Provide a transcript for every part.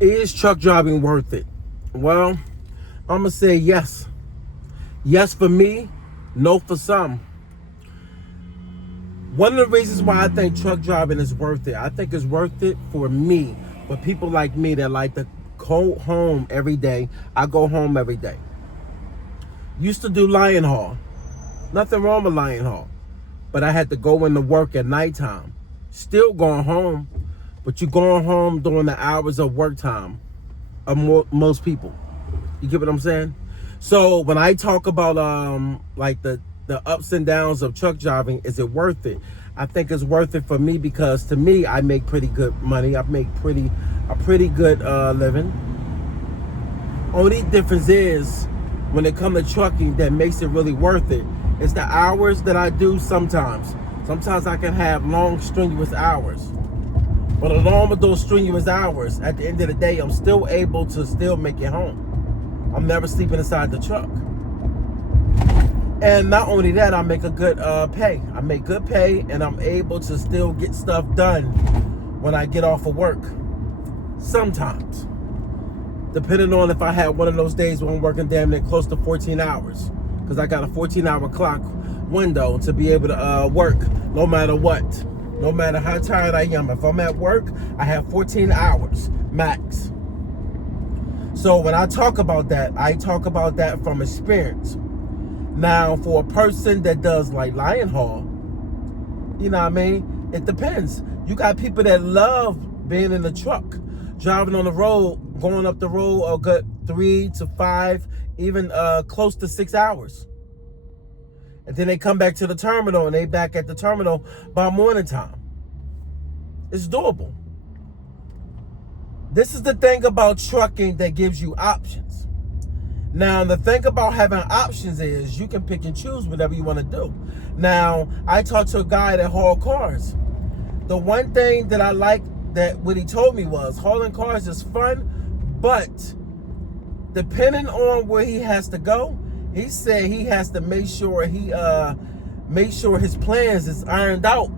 Is truck driving worth it? Well, I'm going to say yes. Yes for me, no for some. One of the reasons why I think truck driving is worth it, I think it's worth it for me, for people like me that like to go home every day. I go home every day. Used to do Lion Haul. Nothing wrong with Lion Haul. But I had to go into work at nighttime. Still going home, but you're going home during the hours of work time of most people. You get what I'm saying? So when I talk about like the ups and downs of truck driving, is it worth it? I think it's worth it for me because to me, I make pretty good money. I make a pretty good living. Only difference is when it comes to trucking that makes it really worth it is the hours that I do sometimes. Sometimes I can have long, strenuous hours. But along with those strenuous hours, at the end of the day, I'm still able to still make it home. I'm never sleeping inside the truck. And not only that, I make a good pay. I make good pay, and I'm able to still get stuff done when I get off of work. Sometimes. Depending on if I had one of those days when I'm working damn near close to 14 hours. Because I got a 14-hour clock window to be able to work no matter what. No matter how tired I am. If I'm at work, I have 14 hours max. So when I talk about that, I talk about that from experience. Now, for a person that does like Lion Haul, you know what I mean? It depends. You got people that love being in the truck, driving on the road, going up the road a good 3 to 5, even close to 6 hours. And then they come back to the terminal and they back at the terminal by morning time. It's doable. This is the thing about trucking that gives you options. Now, the thing about having options is you can pick and choose whatever you want to do. Now, I talked to a guy that hauled cars. The one thing that I like that what he told me was hauling cars is fun, but depending on where he has to go, he said he has to make sure his plans is ironed out,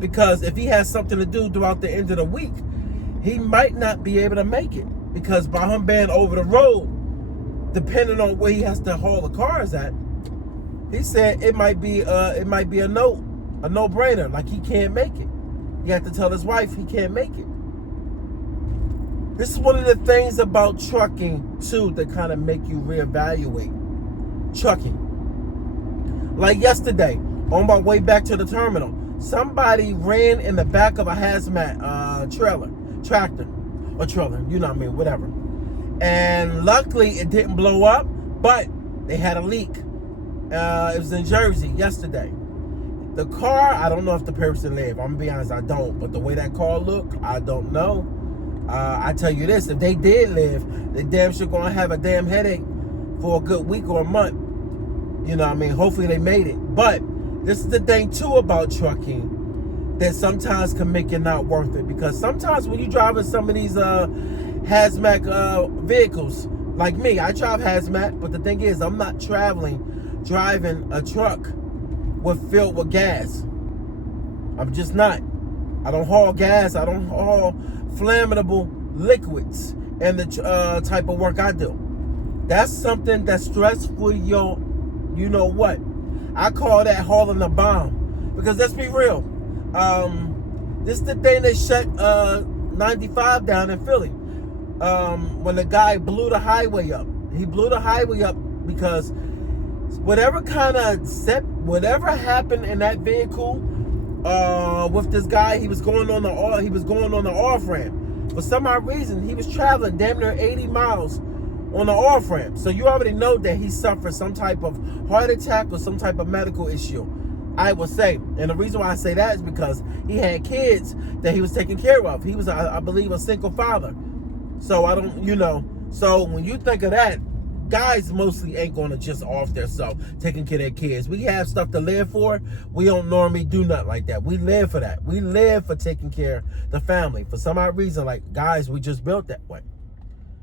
because if he has something to do throughout the end of the week, he might not be able to make it, because by him being over the road, depending on where he has to haul the cars at, he said it might be a no-brainer, like he can't make it. He had to tell his wife he can't make it. This is one of the things about trucking too that kind of make you reevaluate trucking. Like yesterday, on my way back to the terminal, somebody ran in the back of a hazmat tractor, or trailer, you know what I mean, whatever. And luckily it didn't blow up, but they had a leak. It was in Jersey yesterday. The car, I don't know if the person lived. I'm gonna be honest, I don't. But the way that car looked, I don't know. I tell you this, if they did live, they damn sure gonna have a damn headache for a good week or a month. You know what I mean? Hopefully they made it. But this is the thing too about trucking that sometimes can make it not worth it. Because sometimes when you drive in some of these hazmat vehicles, like me, I drive hazmat, but the thing is, I'm not driving a truck filled with gas. I'm just not. I don't haul gas. I don't haul flammable liquids and the type of work I do. That's something that's stressful. You know what? I call that hauling a bomb. Because let's be real. This is the thing that shut 95 down in Philly. When the guy blew the highway up. He blew the highway up because whatever happened in that vehicle with this guy, he was going on the off ramp. For some odd reason, he was traveling damn near 80 miles on the off ramp. So you already know that he suffered some type of heart attack or some type of medical issue, I would say. And the reason why I say that is because he had kids that he was taking care of. He was, I believe, a single father. So so when you think of that, guys mostly ain't gonna just off their self taking care of their kids. We have stuff to live for. We don't normally do nothing like that. We live for that. We live for taking care of the family. For some odd reason, like guys, we just built that way.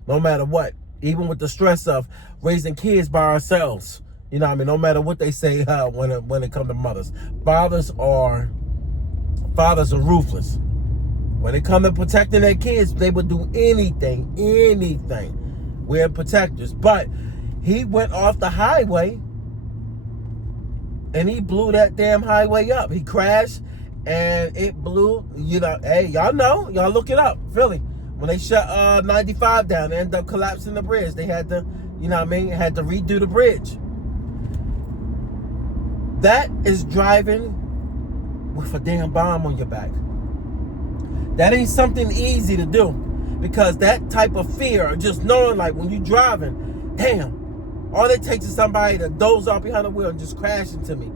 No matter what. Even with the stress of raising kids by ourselves. You know what I mean? No matter what they say when it comes to mothers. Fathers are ruthless. When it comes to protecting their kids, they would do anything, wearing protectors. But he went off the highway and he blew that damn highway up. He crashed and it blew, hey, y'all know, y'all look it up, Philly. When they shut 95 down, they ended up collapsing the bridge. They had to, had to redo the bridge. That is driving with a damn bomb on your back. That ain't something easy to do, because that type of fear, just knowing, like, when you're driving, damn, all it takes is somebody to doze off behind the wheel and just crash into me.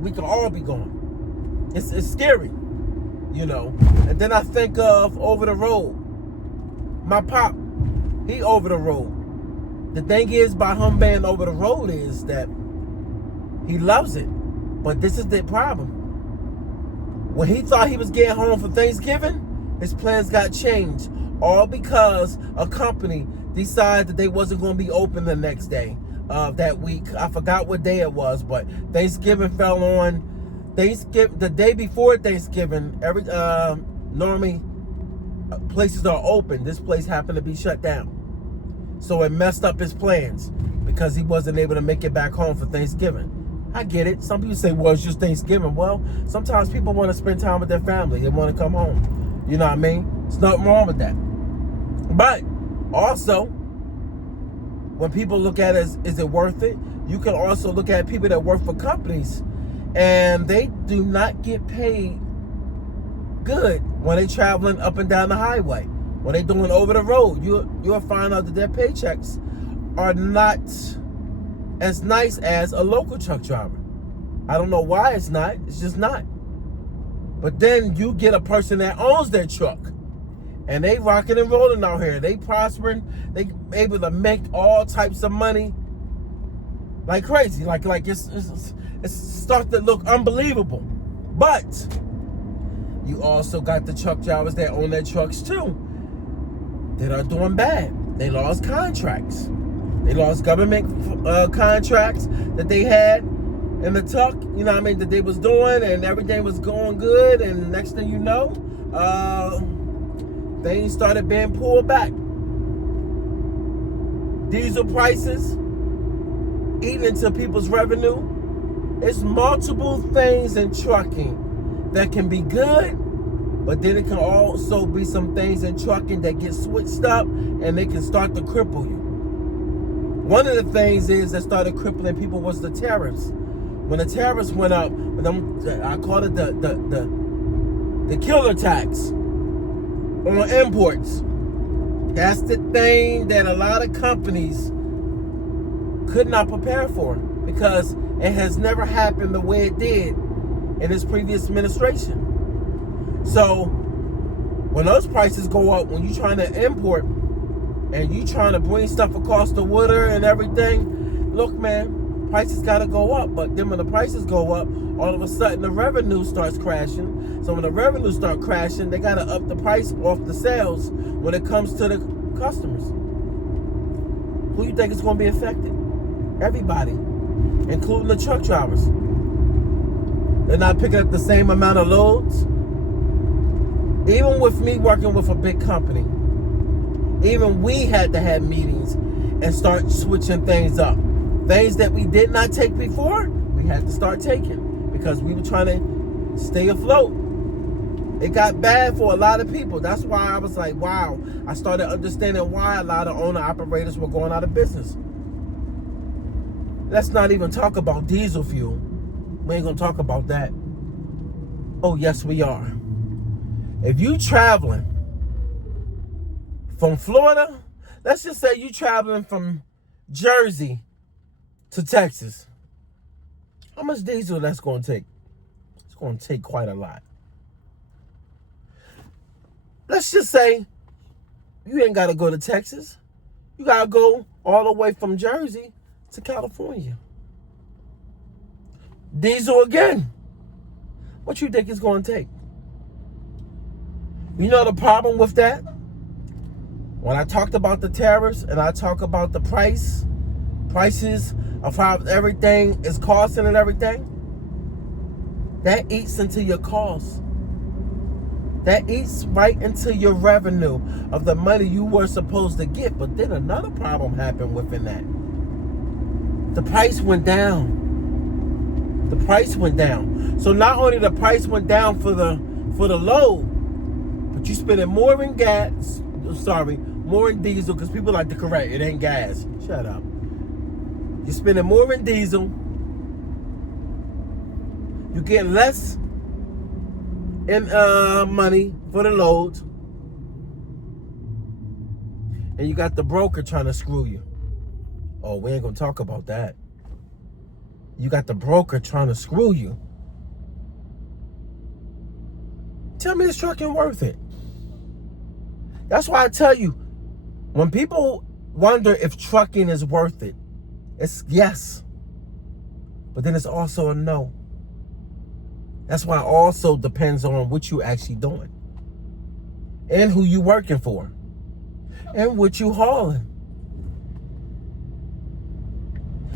We could all be gone. It's scary, And then I think of over the road. My pop, he over the road. The thing is, by him being over the road, is that he loves it. But this is the problem. When he thought he was getting home for Thanksgiving, his plans got changed. All because a company decided that they wasn't going to be open the next day of that week. I forgot what day it was, but Thanksgiving fell on the day before Thanksgiving. Normally places are open. This place happened to be shut down. So it messed up his plans because he wasn't able to make it back home for Thanksgiving. I get it. Some people say, well, it's just Thanksgiving. Well, sometimes people want to spend time with their family. They want to come home. You know what I mean? There's nothing wrong with that. But also, when people look at it, is it worth it? You can also look at people that work for companies, and they do not get paid good when they're traveling up and down the highway. When they're doing over the road, you'll find out that their paychecks are not as nice as a local truck driver. I don't know why it's not. It's just not. But then you get a person that owns their truck, and they rocking and rolling out here. They prospering. They able to make all types of money like crazy. Like it's starting to look unbelievable. But you also got the truck drivers that own their trucks too, that are doing bad. They lost contracts. They lost government contracts that they had in the truck, that they was doing, and everything was going good. And next thing you know, things started being pulled back. Diesel prices eating into people's revenue. It's multiple things in trucking that can be good, but then it can also be some things in trucking that get switched up and they can start to cripple you. One of the things that started crippling people was the tariffs. When the tariffs went up, I call it the killer tax on imports. That's the thing that a lot of companies could not prepare for, because it has never happened the way it did in this previous administration. So when those prices go up, when you're trying to import and you trying to bring stuff across the water and everything, look, man, prices got to go up. But then when the prices go up, all of a sudden the revenue starts crashing. So when the revenue starts crashing, they got to up the price off the sales when it comes to the customers. Who you think is going to be affected? Everybody, including the truck drivers. They're not picking up the same amount of loads. Even with me working with a big company, even we had to have meetings and start switching things up. Things that we did not take before, we had to start taking because we were trying to stay afloat. It got bad for a lot of people. That's why I was like, wow. I started understanding why a lot of owner-operators were going out of business. Let's not even talk about diesel fuel. We ain't going to talk about that. Oh, yes, we are. If you traveling from Florida, let's just say you traveling from Jersey to Texas, how much diesel that's going to take? It's going to take quite a lot. Let's just say you ain't got to go to Texas. You got to go all the way from Jersey to California. Diesel again. What you think it's going to take? You know the problem with that? When I talked about the tariffs and I talk about the prices of how everything is costing and everything, that eats into your costs. That eats right into your revenue of the money you were supposed to get. But then another problem happened within that. The price went down. The price went down. So not only the price went down for the load, but you spending more in gas. Sorry, more in diesel, because people like to correct it ain't gas. Shut up. You're spending more in diesel. You get less in money for the loads, and you got the broker trying to screw you. Oh, we ain't gonna talk about that. You got the broker trying to screw you. Tell me this truck ain't worth it. That's why I tell you, when people wonder if trucking is worth it, it's yes. But then it's also a no. That's why it also depends on what you actually doing. And who you working for. And what you hauling.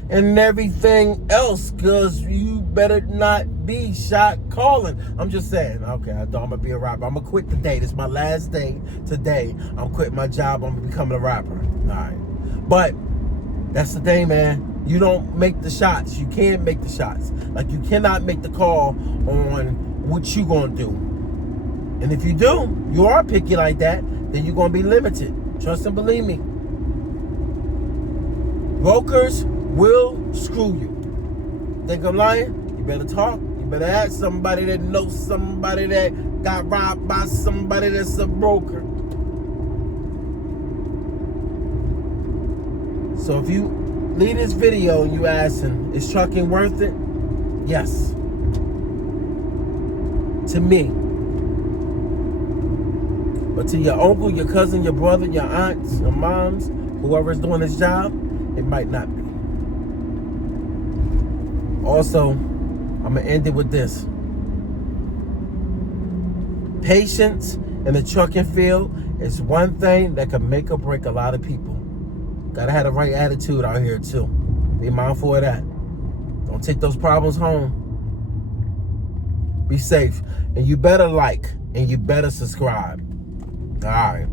And everything else, because you better not be shot calling. I'm just saying, okay, I'm going to be a rapper. I'm going to quit today. This is my last day today. I'm quitting my job. I'm becoming a rapper. All right. But that's the thing, man. You don't make the shots. You can't make the shots. Like, you cannot make the call on what you going to do. And if you do, you are picky like that, then you're going to be limited. Trust and believe me. Brokers will screw you. Think I'm lying? You better talk. You better ask somebody that knows somebody that got robbed by somebody that's a broker. So if you leave this video and you asking, is trucking worth it? Yes. To me. But to your uncle, your cousin, your brother, your aunts, your moms, whoever's doing this job, it might not be. Also, I'm going to end it with this. Patience in the trucking field is one thing that can make or break a lot of people. Gotta have the right attitude out here too. Be mindful of that. Don't take those problems home. Be safe. And you better like and you better subscribe. All right.